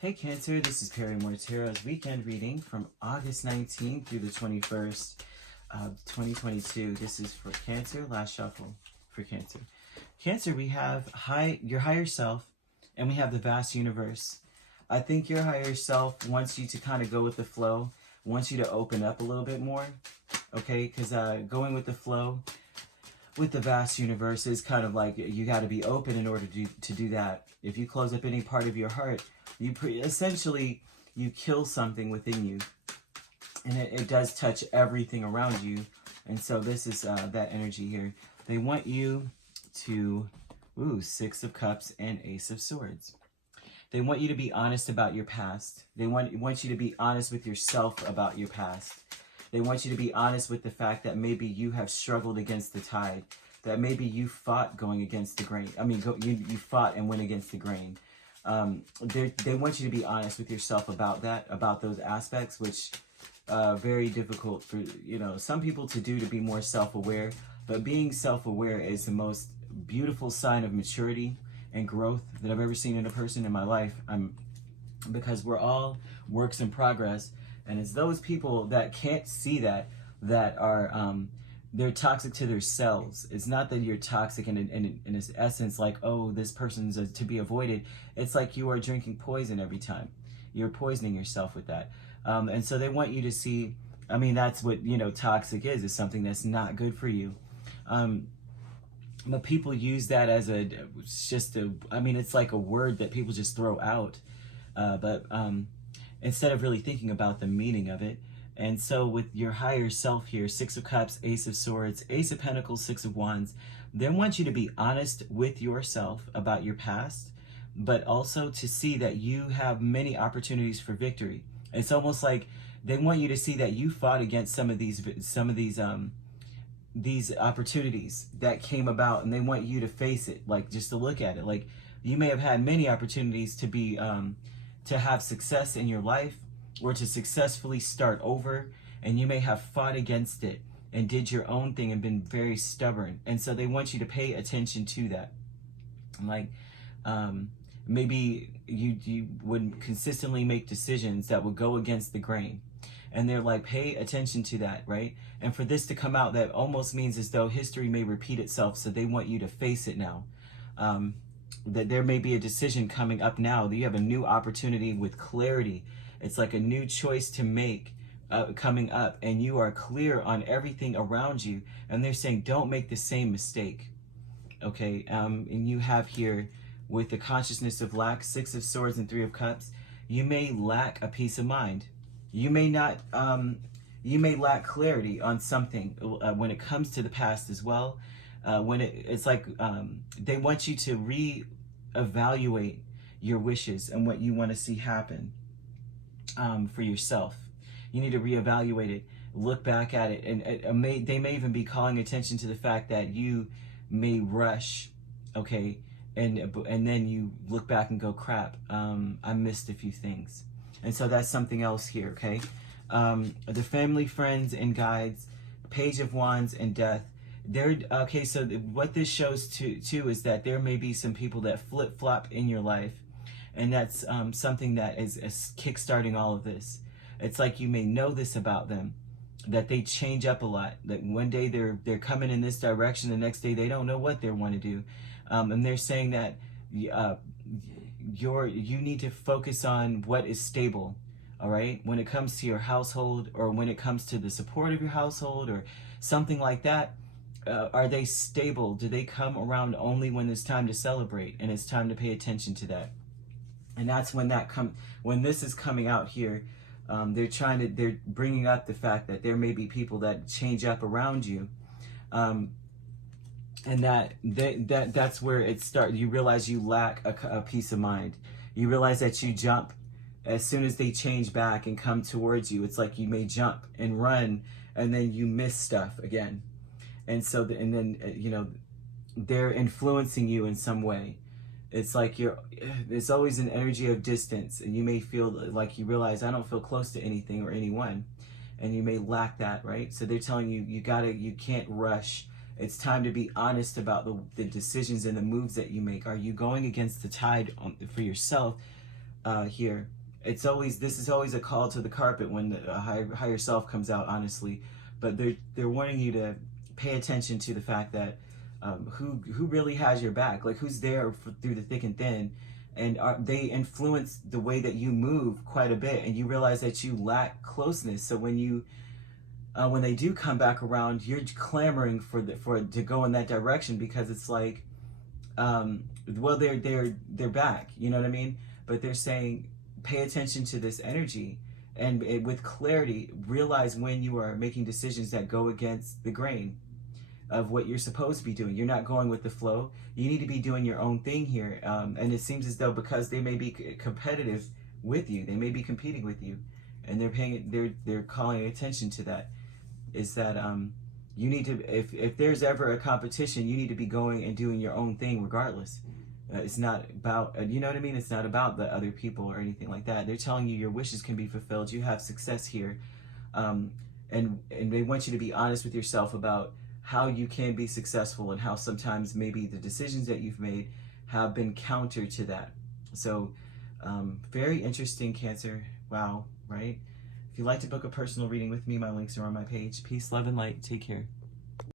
Hey Cancer, this is Perrymore Tarot's weekend reading from August 19th through the 21st of 2022. This is for Cancer, last shuffle for Cancer. Cancer, we have your higher self and we have the vast universe. I think your higher self wants you to kind of go with the flow, wants you to open up a little bit more, okay? Because going with the flow with the vast universe is kind of like you got to be open in order to do that. If you close up any part of your heart, essentially you kill something within you, and it does touch everything around you. And so this is that energy here. They want you to, Six of Cups and Ace of Swords. They want you to be honest about your past. They want you to be honest with yourself about your past. They want you to be honest with the fact that maybe you have struggled against the tide, that maybe you fought going against the grain. I mean, you fought and went against the grain. They want you to be honest with yourself about that, about those aspects, which very difficult for, some people to do, to be more self-aware. But being self-aware is the most beautiful sign of maturity and growth that I've ever seen in a person in my life. Because we're all works in progress. And it's those people that can't see that are, they're toxic to themselves. It's not that you're toxic in its essence, like, oh, this person's to be avoided. It's like you are drinking poison every time. You're poisoning yourself with that. And so they want you to see, I mean, that's what, toxic is something that's not good for you. But people use that as it's like a word that people just throw out. Instead of really thinking about the meaning of it. And so with your higher self here, Six of Cups, Ace of Swords, Ace of Pentacles, Six of Wands, they want you to be honest with yourself about your past, but also to see that you have many opportunities for victory. It's almost like they want you to see that you fought against some of these opportunities that came about, and they want you to face it, like just to look at it. Like you may have had many opportunities to be to have success in your life, or to successfully start over, and you may have fought against it and did your own thing and been very stubborn. And so they want you to pay attention to that. Like maybe you would consistently make decisions that would go against the grain, and they're like, pay attention to that, right? And for this to come out, that almost means as though history may repeat itself, so they want you to face it now. That there may be a decision coming up now, that you have a new opportunity with clarity. It's like a new choice to make coming up, and you are clear on everything around you. And they're saying, don't make the same mistake, okay? And you have here, with the consciousness of lack, Six of Swords and Three of Cups, you may lack a peace of mind. You may not, you may lack clarity on something when it comes to the past as well. It's like they want you to reevaluate your wishes and what you want to see happen for yourself. You need to reevaluate it, look back at it, and they may even be calling attention to the fact that you may rush, okay, and then you look back and go, crap, I missed a few things. And so that's something else here, okay? The family, friends, and guides, Page of Wands, and Death. Okay, so what this shows too is that there may be some people that flip-flop in your life, and that's something that is kick-starting all of this. It's like you may know this about them, that they change up a lot. That one day they're coming in this direction, the next day they don't know what they want to do, and they're saying that you need to focus on what is stable. All right, when it comes to your household, or when it comes to the support of your household, or something like that. Are they stable? Do they come around only when it's time to celebrate, and it's time to pay attention to that? And that's when when this is coming out here, they're bringing up the fact that there may be people that change up around you, and that's where it starts. You realize you lack a peace of mind. You realize that you jump as soon as they change back and come towards you. It's like you may jump and run, and then you miss stuff again. And so, they're influencing you in some way. It's like it's always an energy of distance, and you may feel like you realize, I don't feel close to anything or anyone, and you may lack that, right? So they're telling you, you can't rush. It's time to be honest about the decisions and the moves that you make. Are you going against the tide for yourself, here. This is always a call to the carpet when the higher self comes out, honestly. But they're wanting you to pay attention to the fact that who really has your back, like who's there through the thick and thin, and they influence the way that you move quite a bit, and you realize that you lack closeness. So when they do come back around, you're clamoring for to go in that direction, because it's like, well, they're back, you know what I mean? But they're saying, pay attention to this energy, and with clarity, realize when you are making decisions that go against the grain of what you're supposed to be doing. You're not going with the flow. You need to be doing your own thing here. And it seems as though, because they may be competitive with you, they may be competing with you, and they're calling attention to that. Is that you need to, if there's ever a competition, you need to be going and doing your own thing regardless. It's not about, you know what I mean? It's not about the other people or anything like that. They're telling you your wishes can be fulfilled. You have success here. And they want you to be honest with yourself about how you can be successful, and how sometimes maybe the decisions that you've made have been counter to that. So very interesting, Cancer. Wow, right? If you'd like to book a personal reading with me, my links are on my page. Peace, love, and light. Take care.